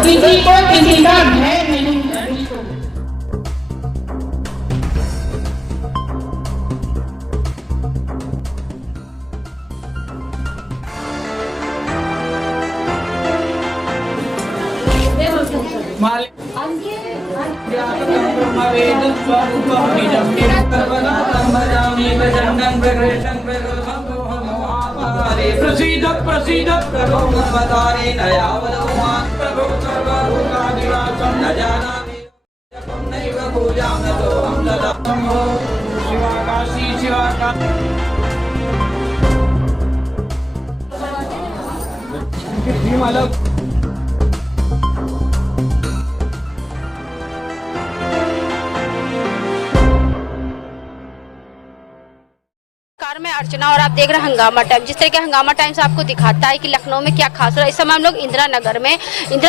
किसी को किसी का भय नहीं है। प्रसीद प्रसीद प्रभो ममतारे नयावलोमान् प्रभो सर्वभूतादिवासं न जानामि नैव पूजामि तोऽहं ददामि शिवाकाशी शिवाकाशी मैं अर्चना और आप देख रहे हैं हंगामा टाइम। जिस तरह के हंगामा टाइम्स आपको दिखाता है कि लखनऊ में क्या खास हो रहा है। इस समय हम लोग इंदिरा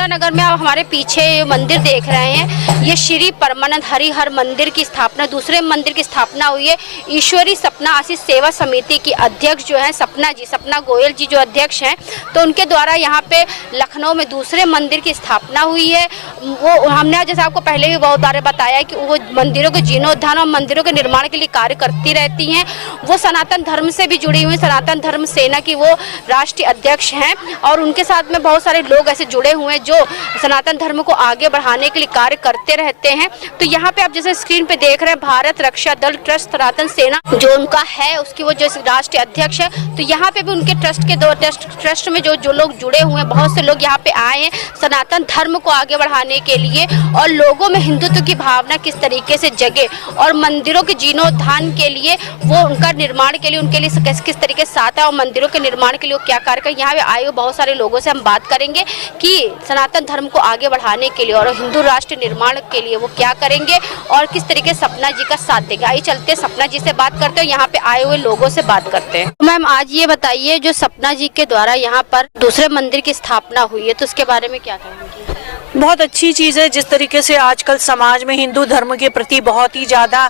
नगर में आप हमारे पीछे मंदिर देख रहे हैं। ये श्री परमानंद हरिहर मंदिर की स्थापना, दूसरे मंदिर की स्थापना हुई है। ईश्वरी सपना आशीष सेवा समिति की अध्यक्ष जो है सपना गोयल जी जो अध्यक्ष हैं, तो उनके द्वारा यहाँ पे लखनऊ में दूसरे मंदिर की स्थापना हुई है। वो हमने जैसे आपको पहले भी बहुत बार बताया कि वो मंदिरों के जीर्णोद्धार और मंदिरों के निर्माण के लिए कार्य करती रहती हैं। वो सनातन धर्म से भी जुड़ी हुई, सनातन धर्म सेना की वो राष्ट्रीय अध्यक्ष हैं और उनके साथ में बहुत सारे लोग ऐसे जुड़े हुए हैं जो सनातन धर्म को आगे बढ़ाने के लिए कार्य करते रहते हैं। तो यहाँ पे आप जैसे स्क्रीन पे देख रहे हैं भारत रक्षा दल ट्रस्ट सनातन सेना जो उनका है, उसकी वो जो राष्ट्रीय अध्यक्ष है। तो यहाँ पे भी उनके ट्रस्ट में जो लोग जुड़े हुए हैं, बहुत से लोग यहाँ पे आए हैं सनातन धर्म को आगे बढ़ाने के लिए और लोगों में हिंदुत्व की भावना किस तरीके से जगे और मंदिरों के जीर्णोद्धार के लिए वो उनका निर्माण के लिए उनके लिए किस तरीके से साथ है और मंदिरों के निर्माण के लिए वो क्या कार्य कर। यहाँ पे आए हुए बहुत सारे लोगों से हम बात करेंगे कि सनातन धर्म को आगे बढ़ाने के लिए और हिंदू राष्ट्र निर्माण के लिए वो क्या करेंगे और किस तरीके से सपना जी का साथ देंगे। आइए चलते सपना जी से बात करते हैं, यहाँ पे आए हुए लोगों से बात करते हैं। तो मैम आज ये बताइए, जो सपना जी के द्वारा यहाँ पर दूसरे मंदिर की स्थापना हुई है, तो उसके बारे में क्या कहेंगे? बहुत अच्छी चीज़ है। जिस तरीके से आजकल समाज में हिंदू धर्म के प्रति बहुत ही ज़्यादा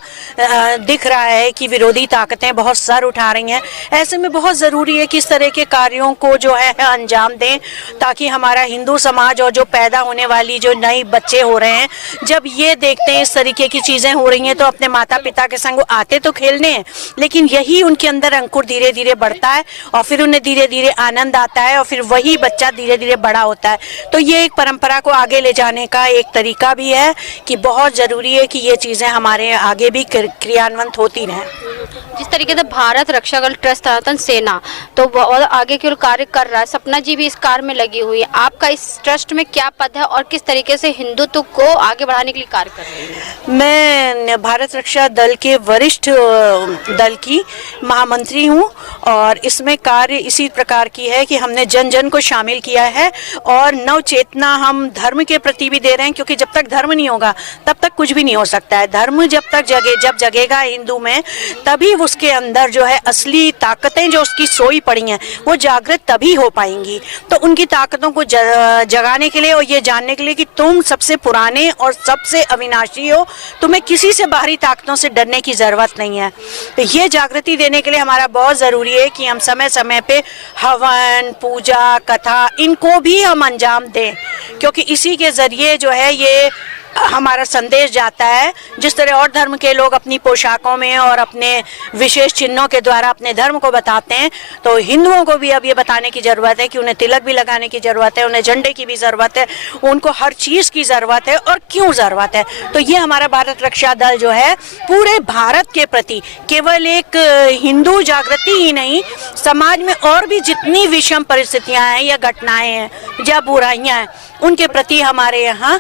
दिख रहा है कि विरोधी ताकतें बहुत सर उठा रही हैं, ऐसे में बहुत ज़रूरी है कि इस तरह के कार्यों को जो है अंजाम दें ताकि हमारा हिंदू समाज और जो पैदा होने वाली जो नए बच्चे हो रहे हैं, जब ये देखते हैं इस तरीके की चीज़ें हो रही हैं तो अपने माता पिता के संग आते तो खेलने हैं, लेकिन यही उनके अंदर अंकुर धीरे धीरे बढ़ता है और फिर उन्हें धीरे धीरे आनंद आता है और फिर वही बच्चा धीरे धीरे बड़ा होता है। तो ये एक परंपरा को आगे ले जाने का एक तरीका भी है कि बहुत ज़रूरी है कि ये चीज़ें हमारे आगे भी क्रियान्वित होती रहें। जिस तरीके से भारत रक्षा दल ट्रस्ट सनातन सेना तो बहुत आगे की ओर कार्य कर रहा है, सपना जी भी इस कार्य में लगी हुई है। आपका इस ट्रस्ट में क्या पद है और किस तरीके से हिंदुत्व को आगे बढ़ाने के लिए कार्य कर रही है? मैं भारत रक्षा दल के वरिष्ठ दल की महामंत्री हूँ और इसमें कार्य इसी प्रकार की है कि हमने जन जन को शामिल किया है और नव चेतना हम धर्म के प्रति भी दे रहे हैं, क्योंकि जब तक धर्म नहीं होगा तब तक कुछ भी नहीं हो सकता है। धर्म जब जगेगा हिंदू में, तभी उसके अंदर जो है असली ताकतें जो उसकी सोई पड़ी हैं वो जागृत तभी हो पाएंगी। तो उनकी ताकतों को जगाने के लिए और ये जानने के लिए कि तुम सबसे पुराने और सबसे अविनाशी हो, तुम्हें किसी से बाहरी ताकतों से डरने की ज़रूरत नहीं है। तो ये जागृति देने के लिए हमारा बहुत ज़रूरी है कि हम समय समय पे हवन, पूजा, कथा इनको भी हम अंजाम दें, क्योंकि इसी के ज़रिए जो है ये हमारा संदेश जाता है। जिस तरह और धर्म के लोग अपनी पोशाकों में और अपने विशेष चिन्हों के द्वारा अपने धर्म को बताते हैं, तो हिंदुओं को भी अब ये बताने की ज़रूरत है कि उन्हें तिलक भी लगाने की ज़रूरत है, उन्हें झंडे की भी ज़रूरत है, उनको हर चीज़ की ज़रूरत है और क्यों ज़रूरत है। तो ये हमारा भारत रक्षा दल जो है पूरे भारत के प्रति केवल एक हिंदू जागृति ही नहीं, समाज में और भी जितनी विषम परिस्थितियाँ हैं या घटनाएँ हैं या बुराइयाँ हैं, उनके प्रति हमारे यहाँ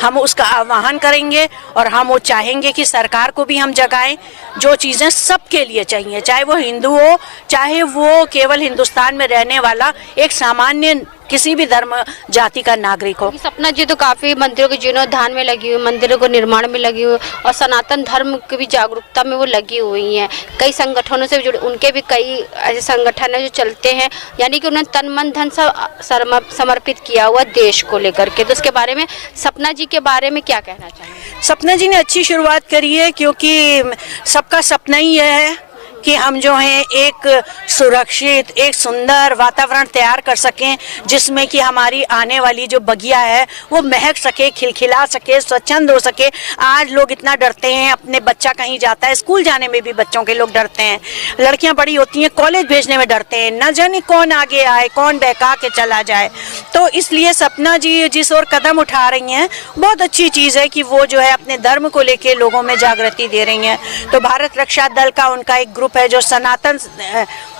हम उसका आह्वान करेंगे और हम वो चाहेंगे कि सरकार को भी हम जगाएं। जो चीज़ें सबके लिए चाहिए, चाहे वो हिंदू हो, चाहे वो केवल हिंदुस्तान में रहने वाला एक सामान्य किसी भी धर्म जाति का नागरिक हो। सपना जी तो काफी मंदिरों के जीर्णोद्धार में लगी हुई, मंदिरों को निर्माण में लगी हुई और सनातन धर्म की भी जागरूकता में वो लगी हुई हैं। कई संगठनों से जुड़े, उनके भी कई ऐसे संगठन है जो चलते हैं, यानी कि उन्होंने तन मन धन सब समर्पित किया हुआ देश को लेकर के। तो उसके बारे में सपना जी के बारे में क्या कहना चाहिए? सपना जी ने अच्छी शुरुआत करी है, क्योंकि सबका सपना ही यह है कि हम जो हैं एक सुरक्षित, एक सुंदर वातावरण तैयार कर सकें, जिसमें कि हमारी आने वाली जो बगिया है वो महक सके, खिलखिला सके, स्वच्छंद हो सके। आज लोग इतना डरते हैं, अपने बच्चा कहीं जाता है, स्कूल जाने में भी बच्चों के लोग डरते हैं, लड़कियां बड़ी होती हैं कॉलेज भेजने में डरते हैं, न जाने कौन आगे आए, कौन बहका के चला जाए। तो इसलिए सपना जी जिस ओर कदम उठा रही हैं, बहुत अच्छी चीज़ है कि वो जो है अपने धर्म को लेके लोगों में जागृति दे रही हैं। तो भारत रक्षा दल का उनका एक ग्रुप है जो सनातन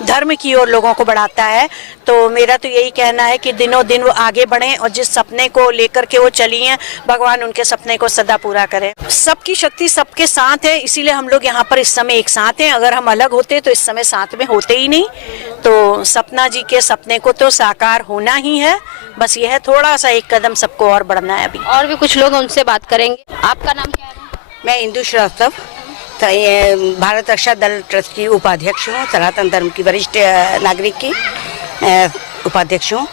धर्म की ओर लोगों को बढ़ाता है। तो मेरा तो यही कहना है कि दिनों दिन वो आगे बढ़ें और जिस सपने को लेकर के वो चली हैं, भगवान उनके सपने को सदा पूरा करे। सबकी शक्ति सबके साथ है, इसीलिए हम लोग यहाँ पर इस समय एक साथ हैं। अगर हम अलग होते तो इस समय साथ में होते ही नहीं। तो सपना जी के सपने को तो साकार होना ही है, बस यह थोड़ा सा एक कदम सबको और बढ़ना है। अभी और भी कुछ लोग उनसे बात करेंगे। आपका नाम क्या है? मैं इंदु श्रीवास्तव, भारत रक्षा दल ट्रस्ट की उपाध्यक्ष हूँ, सनातन धर्म की वरिष्ठ नागरिक की उपाध्यक्ष हूँ।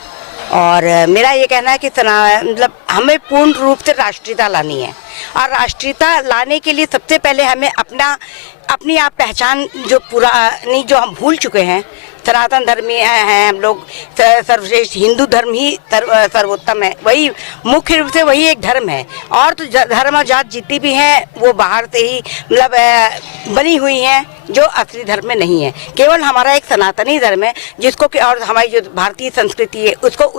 और मेरा ये कहना है कि मतलब हमें पूर्ण रूप से राष्ट्रीयता लानी है, और राष्ट्रीयता लाने के लिए सबसे पहले हमें अपनी आप पहचान जो पुरानी जो हम भूल चुके हैं, सनातन धर्मी हैं हम लोग, सर्वश्रेष्ठ हिंदू धर्म ही सर्वोत्तम है, वही मुख्य रूप से वही एक धर्म है। और तो धर्म और जात जितनी भी हैं वो बाहर से ही मतलब बनी हुई हैं, जो असली धर्म में नहीं है। केवल हमारा एक सनातनी धर्म है जिसको कि, और हमारी जो भारतीय संस्कृति है उसको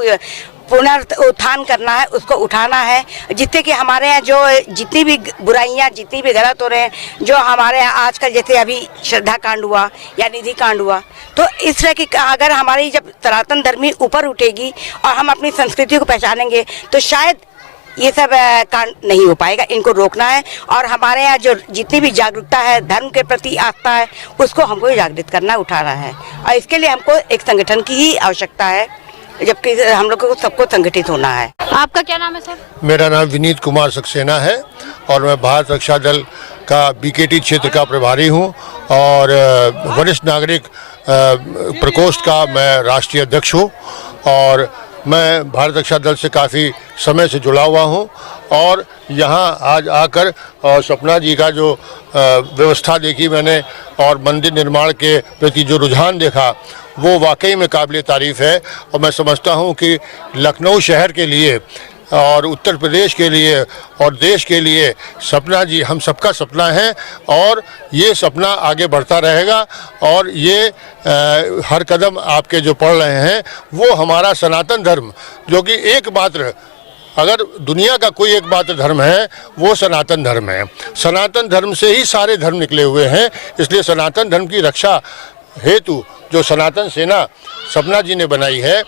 पुनरुत्थान करना है, उसको उठाना है, जिससे कि हमारे यहाँ जो जितनी भी बुराइयाँ, जितनी भी गलत हो रहे हैं, जो हमारे यहाँ आजकल जैसे अभी श्रद्धा कांड हुआ या निधि कांड हुआ, तो इस तरह की अगर हमारी जब सनातन धर्मी ऊपर उठेगी और हम अपनी संस्कृति को पहचानेंगे तो शायद ये सब कांड नहीं हो पाएगा। इनको रोकना है, और हमारे यहाँ जो जितनी भी जागरूकता है, धर्म के प्रति आस्था है, उसको हमको जागृत करना, उठाना है। और इसके लिए हमको एक संगठन की ही आवश्यकता है, जबकि हम लोग को सबको संगठित होना है। आपका क्या नाम है सर? मेरा नाम विनीत कुमार सक्सेना है और मैं भारत रक्षा दल का बीकेटी क्षेत्र का प्रभारी हूं और वरिष्ठ नागरिक प्रकोष्ठ का मैं राष्ट्रीय अध्यक्ष हूं। और मैं भारत रक्षा दल से काफ़ी समय से जुड़ा हुआ हूं और यहाँ आज आकर और सपना जी का जो व्यवस्था देखी मैंने और मंदिर निर्माण के प्रति जो रुझान देखा, वो वाकई में काबिल तारीफ़ है। और मैं समझता हूँ कि लखनऊ शहर के लिए और उत्तर प्रदेश के लिए और देश के लिए सपना जी हम सबका सपना है और ये सपना आगे बढ़ता रहेगा। और ये हर कदम आपके जो पढ़ रहे हैं वो हमारा सनातन धर्म, जो कि एकमात्र, अगर दुनिया का कोई एकमात्र धर्म है वो सनातन धर्म है। सनातन धर्म से ही सारे धर्म निकले हुए हैं, इसलिए सनातन धर्म की रक्षा हेतु जो सनातन सेना सपना जी ने बनाई है,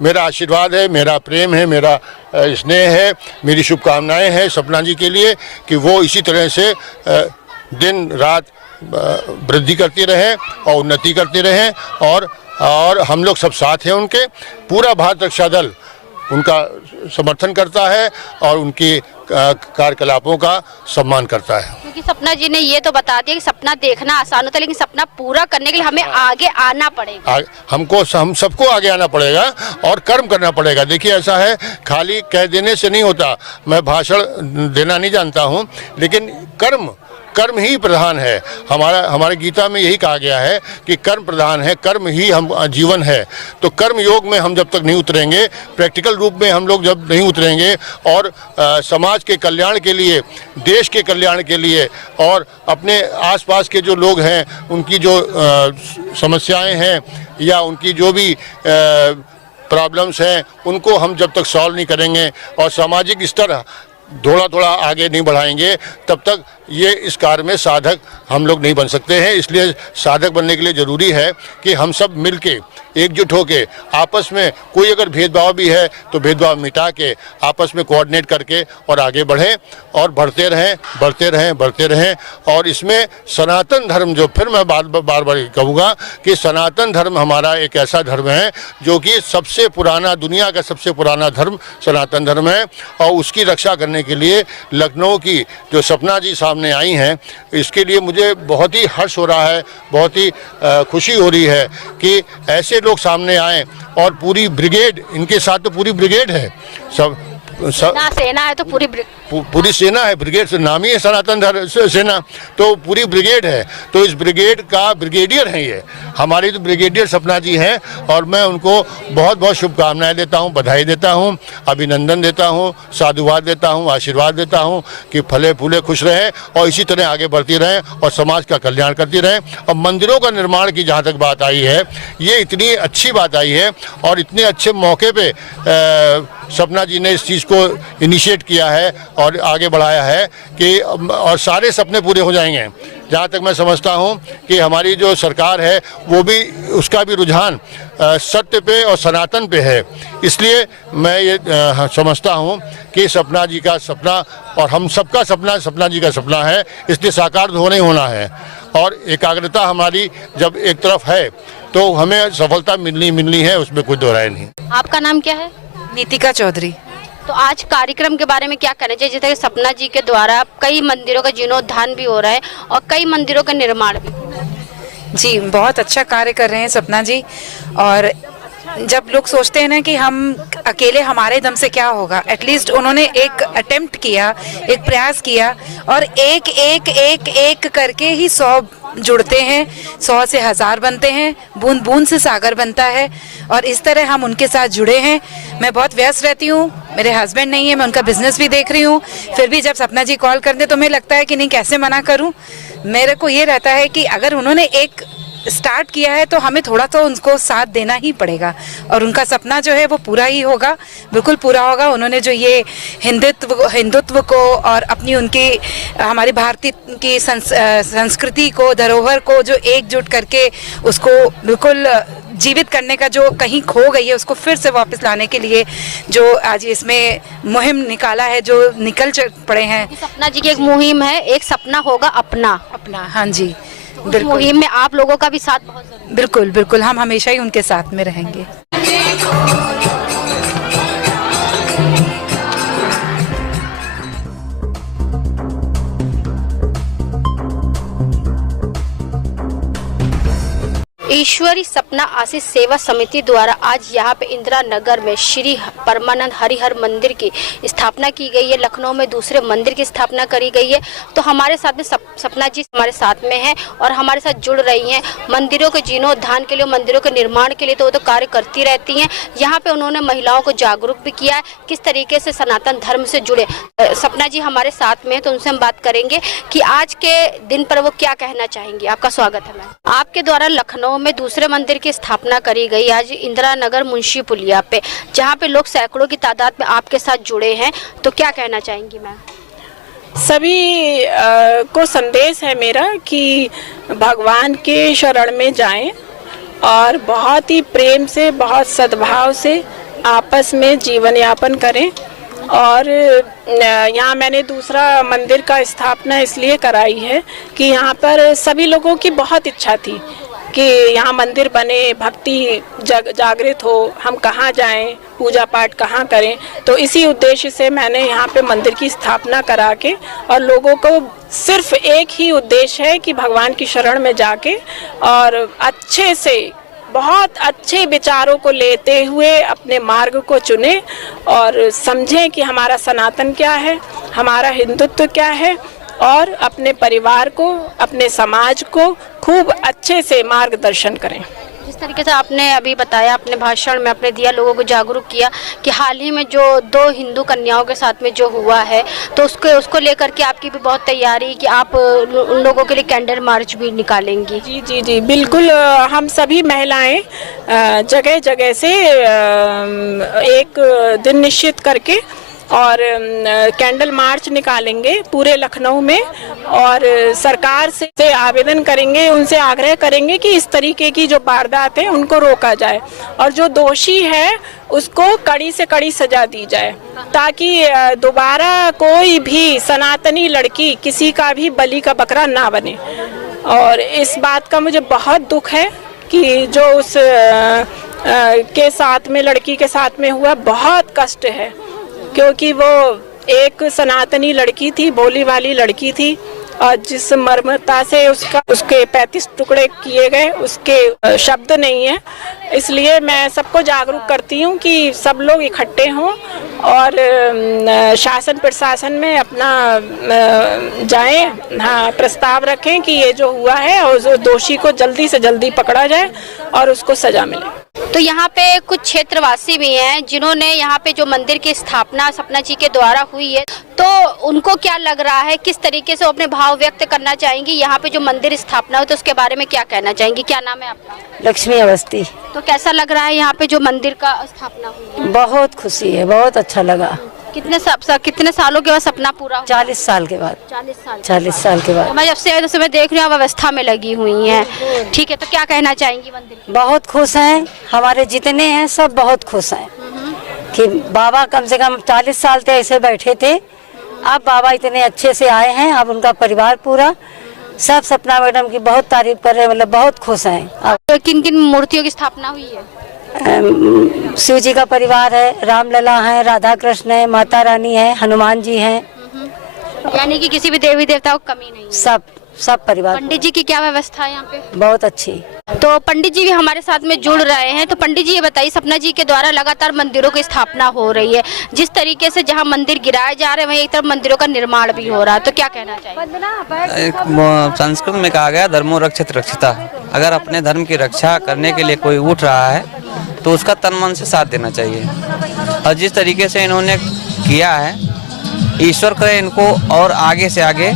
मेरा आशीर्वाद है, मेरा प्रेम है, मेरा स्नेह है, मेरी शुभकामनाएं हैं सपना जी के लिए कि वो इसी तरह से दिन रात वृद्धि करती रहें और उन्नति करती रहें। और हम लोग सब साथ हैं उनके। पूरा भारत रक्षा दल उनका समर्थन करता है और उनकी कार्यकलापों का सम्मान करता है। क्योंकि सपना जी ने ये तो बता दिया कि सपना देखना आसान होता है, लेकिन सपना पूरा करने के लिए हमें आगे आना पड़ेगा। हम सबको आगे आना पड़ेगा और कर्म करना पड़ेगा। देखिए ऐसा है, खाली कह देने से नहीं होता। मैं भाषण देना नहीं जानता हूँ, लेकिन कर्म ही प्रधान है। हमारे गीता में यही कहा गया है कि कर्म प्रधान है, कर्म ही हम जीवन है। तो कर्म योग में हम जब तक नहीं उतरेंगे, प्रैक्टिकल रूप में हम लोग जब नहीं उतरेंगे और समाज के कल्याण के लिए, देश के कल्याण के लिए और अपने आसपास के जो लोग हैं उनकी जो समस्याएं हैं या उनकी जो भी प्रॉब्लम्स हैं, उनको हम जब तक सॉल्व नहीं करेंगे और सामाजिक स्तर थोड़ा आगे नहीं बढ़ाएंगे, तब तक ये इस कार्य में साधक हम लोग नहीं बन सकते हैं। इसलिए साधक बनने के लिए ज़रूरी है कि हम सब मिलके एकजुट होके आपस में कोई अगर भेदभाव भी है तो भेदभाव मिटा के आपस में कोऑर्डिनेट करके और आगे बढ़ें और बढ़ते रहें। और इसमें सनातन धर्म, जो फिर मैं बार बार कहूँगा कि सनातन धर्म हमारा एक ऐसा धर्म है जो कि सबसे पुराना, दुनिया का सबसे पुराना धर्म सनातन धर्म है। और उसकी रक्षा करने के लिए लखनऊ की जो सपना जी सामने आई हैं, इसके लिए मुझे बहुत ही हर्ष हो रहा है, बहुत ही खुशी हो रही है कि ऐसे लोग सामने आए और पूरी ब्रिगेड, इनके साथ तो पूरी ब्रिगेड है, सब सेना है तो पूरी सेना है, ब्रिगेड से नाम ही है सनातन धर्म सेना, तो पूरी ब्रिगेड है। तो इस ब्रिगेड का ब्रिगेडियर है ये, हमारी तो ब्रिगेडियर सपना जी हैं और मैं उनको बहुत बहुत शुभकामनाएं देता हूं, बधाई देता हूं, अभिनंदन देता हूं, साधुवाद देता हूं, आशीर्वाद देता हूं कि फले फूले खुश रहें और इसी तरह आगे बढ़ती रहें और समाज का कल्याण करती रहें। और मंदिरों का निर्माण की जहाँ तक बात आई है, ये इतनी अच्छी बात आई है और इतने अच्छे मौके पर सपना जी ने इस चीज़ को इनिशिएट किया है और आगे बढ़ाया है कि और सारे सपने पूरे हो जाएंगे। जहाँ तक मैं समझता हूँ कि हमारी जो सरकार है वो भी, उसका भी रुझान सत्य पे और सनातन पे है। इसलिए मैं ये समझता हूँ कि सपना जी का सपना और हम सबका सपना सपना जी का सपना है, इसलिए साकार होना ही होना है। और एकाग्रता हमारी जब एक तरफ है तो हमें सफलता मिलनी है, उसमें कोई दो राय नहीं। आपका नाम क्या है? नीतिका चौधरी। तो आज कार्यक्रम के बारे में क्या कहना चाहिए? जैसे सपना जी के द्वारा कई मंदिरों का जीर्णोद्धार भी हो रहा है और कई मंदिरों का निर्माण भी। जी, बहुत अच्छा कार्य कर रहे हैं सपना जी। और जब लोग सोचते हैं ना कि हम अकेले हमारे दम से क्या होगा, एटलीस्ट उन्होंने एक अटेम्प्ट किया, एक प्रयास किया और एक एक एक एक करके ही 100 जुड़ते हैं, 100 से 1000 बनते हैं, बूंद बूंद से सागर बनता है। और इस तरह हम उनके साथ जुड़े हैं। मैं बहुत व्यस्त रहती हूँ, मेरे हस्बैंड नहीं है, मैं उनका बिजनेस भी देख रही हूँ, फिर भी जब सपना जी कॉल कर दे तो मुझे लगता है कि नहीं, कैसे मना करूँ। मेरे को ये रहता है कि अगर उन्होंने एक स्टार्ट किया है तो हमें थोड़ा तो उनको साथ देना ही पड़ेगा और उनका सपना जो है वो पूरा ही होगा, बिल्कुल पूरा होगा। उन्होंने जो ये हिंदुत्व को और अपनी उनकी हमारी भारतीय की संस्कृति को, धरोहर को जो एकजुट करके उसको बिल्कुल जीवित करने का जो कहीं खो गई है, उसको फिर से वापस लाने के लिए जो आज इसमें मुहिम निकाला है, जो निकल पड़े हैं। सपना जी की एक मुहिम है, एक सपना होगा अपना। हाँ जी, बिल्कुल। मुहिम में आप लोगों का भी साथ बहुत जरूरी है। बिल्कुल बिल्कुल, हम हमेशा ही उनके साथ में रहेंगे। ईश्वरी सपना आशीष सेवा समिति द्वारा आज यहाँ पे इंदिरा नगर में श्री परमानंद हरिहर मंदिर की स्थापना की गई है। लखनऊ में दूसरे मंदिर की स्थापना करी गई है। तो हमारे साथ में सपना जी हमारे साथ में हैं और हमारे साथ जुड़ रही हैं। मंदिरों के जीर्णोद्धार के लिए, मंदिरों के निर्माण के लिए तो वो तो कार्य करती रहती हैं। यहाँ पे उन्होंने महिलाओं को जागरूक भी किया है, किस तरीके से सनातन धर्म से जुड़े। सपना जी हमारे साथ में, तो उनसे हम बात करेंगे कि आज के दिन पर वो क्या कहना चाहेंगे। आपका स्वागत है मैम। आपके द्वारा लखनऊ में दूसरे मंदिर की स्थापना करी गई आज इंदिरा नगर मुंशी पुलिया पे, जहाँ पे लोग सैकड़ों की तादाद में आपके साथ जुड़े हैं, तो क्या कहना चाहेंगी मैम? सभी को संदेश है मेरा कि भगवान के शरण में जाएं और बहुत ही प्रेम से, बहुत सद्भाव से आपस में जीवन यापन करें। और यहाँ मैंने दूसरा मंदिर का स्थापना इसलिए कराई है कि यहाँ पर सभी लोगों की बहुत इच्छा थी कि यहाँ मंदिर बने, भक्ति जागृत हो, हम कहाँ जाएं, पूजा पाठ कहाँ करें। तो इसी उद्देश्य से मैंने यहाँ पे मंदिर की स्थापना करा के, और लोगों को सिर्फ एक ही उद्देश्य है कि भगवान की शरण में जाके और अच्छे से, बहुत अच्छे विचारों को लेते हुए अपने मार्ग को चुने और समझें कि हमारा सनातन क्या है, हमारा हिंदुत्व क्या है, और अपने परिवार को, अपने समाज को खूब अच्छे से मार्गदर्शन करें। जिस तरीके से आपने अभी बताया, अपने भाषण में आपने दिया, लोगों को जागरूक किया कि हाल ही में जो 2 हिंदू कन्याओं के साथ में जो हुआ है, तो उसको लेकर के आपकी भी बहुत तैयारी कि आप उन लोगों के लिए कैंडल मार्च भी निकालेंगी। जी जी जी बिल्कुल। हम सभी महिलाएं जगह जगह से एक दिन निश्चित करके और कैंडल मार्च निकालेंगे पूरे लखनऊ में और सरकार से आवेदन करेंगे, उनसे आग्रह करेंगे कि इस तरीके की जो वारदात है उनको रोका जाए और जो दोषी है उसको कड़ी से कड़ी सजा दी जाए, ताकि दोबारा कोई भी सनातनी लड़की किसी का भी बलि का बकरा ना बने। और इस बात का मुझे बहुत दुख है कि जो उस के साथ में, लड़की के साथ में हुआ, बहुत कष्ट है, क्योंकि वो एक सनातनी लड़की थी, भोली वाली लड़की थी और जिस मर्मता से उसके 35 टुकड़े किए गए, उसके शब्द नहीं है। इसलिए मैं सबको जागरूक करती हूँ कि सब लोग इकट्ठे हों और शासन प्रशासन में अपना जाएं, हाँ, प्रस्ताव रखें कि ये जो हुआ है और जो दोषी को जल्दी से जल्दी पकड़ा जाए और उसको सजा मिले। तो यहाँ पे कुछ क्षेत्रवासी भी हैं जिन्होंने यहाँ पे जो मंदिर की स्थापना सपना जी के द्वारा हुई है, तो उनको क्या लग रहा है, किस तरीके से वो अपने भाव व्यक्त करना चाहेंगी, यहाँ पे जो मंदिर स्थापना हो तो उसके बारे में क्या कहना चाहेंगी? क्या नाम है आपका? लक्ष्मी अवस्थी। तो कैसा लग रहा है यहाँ पे जो मंदिर का स्थापना हुई है? बहुत खुशी है, बहुत अच्छा लगा। कितने सालों के बाद सपना पूरा हुआ? 40 साल के बाद। 40 साल के बाद। तो मैं जब से मैं देख रही हूँ व्यवस्था में लगी हुई हैं, ठीक है, तो क्या कहना चाहेंगी मंदिर? बहुत खुश हैं, हमारे जितने हैं सब बहुत खुश हैं कि बाबा कम से कम 40 साल से ऐसे बैठे थे, अब बाबा इतने अच्छे से आए हैं। अब उनका परिवार पूरा सब सपना मैडम की बहुत तारीफ कर रहे हैं, मतलब बहुत खुश हैं। किन किन मूर्तियों की स्थापना हुई है? शिव जी का परिवार है, रामलला है, राधा कृष्ण है, माता रानी है, हनुमान जी हैं, यानी कि किसी भी देवी देवता को कमी नहीं? सब परिवार। पंडित जी की क्या व्यवस्था है यहाँ पे? बहुत अच्छी। तो पंडित जी भी हमारे साथ में जुड़ रहे हैं। तो पंडित जी ये बताइए, सपना जी के द्वारा लगातार मंदिरों की स्थापना हो रही है, जिस तरीके से जहाँ मंदिर गिराए जा रहे हैं वहीं एक तरफ मंदिरों का निर्माण भी हो रहा है, तो क्या कहना चाहिए? संस्कृत में कहा गया धर्मो रक्षित रक्षिता। अगर अपने धर्म की रक्षा करने के लिए कोई उठ रहा है तो उसका तन मन से साथ देना चाहिए। और जिस तरीके से इन्होंने किया है, ईश्वर करे इनको और आगे से आगे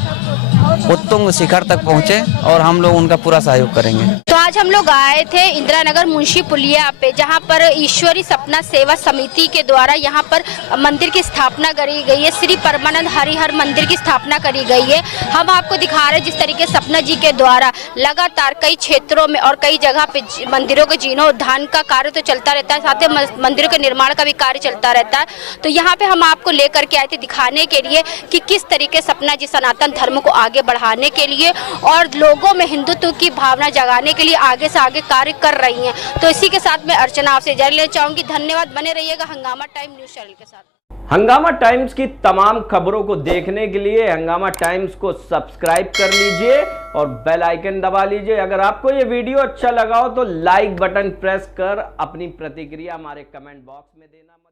उत्तुंग शिखर तक पहुँचे और हम लोग उनका पूरा सहयोग करेंगे। तो आज हम लोग आए थे इंदिरा नगर मुंशी पुलिया पे, जहाँ पर ईश्वरी सपना सेवा समिति के द्वारा यहाँ पर मंदिर की स्थापना करी गई है, श्री परमानंद हरिहर मंदिर की स्थापना करी गई है। हम आपको दिखा रहे हैं जिस तरीके सपना जी के द्वारा लगातार कई क्षेत्रों में और कई जगह पे मंदिरों के जीर्णोद्धार का कार्य तो चलता रहता है, साथ ही मंदिरों के निर्माण का भी कार्य चलता रहता है। तो यहाँ पे हम आपको लेकर के आए थे दिखाने के लिए कि किस तरीके सपना जी सनातन धर्म को आगे बढ़ाने के लिए और लोगों में हिंदुत्व की भावना जगाने के लिए आगे से आगे कार्य कर रही हैं। तो इसी के साथ मैं अर्चना आपसे इजाजत लेना चाहूंगी। धन्यवाद, बने रहिएगा हंगामा टाइम न्यूज चैनल के साथ। हंगामा टाइम्स की तमाम खबरों को देखने के लिए हंगामा टाइम्स को सब्सक्राइब कर लीजिए और बेल आइकन दबा लीजिए। अगर आपको ये वीडियो अच्छा लगा हो तो लाइक बटन प्रेस कर अपनी प्रतिक्रिया हमारे कमेंट बॉक्स में देना मत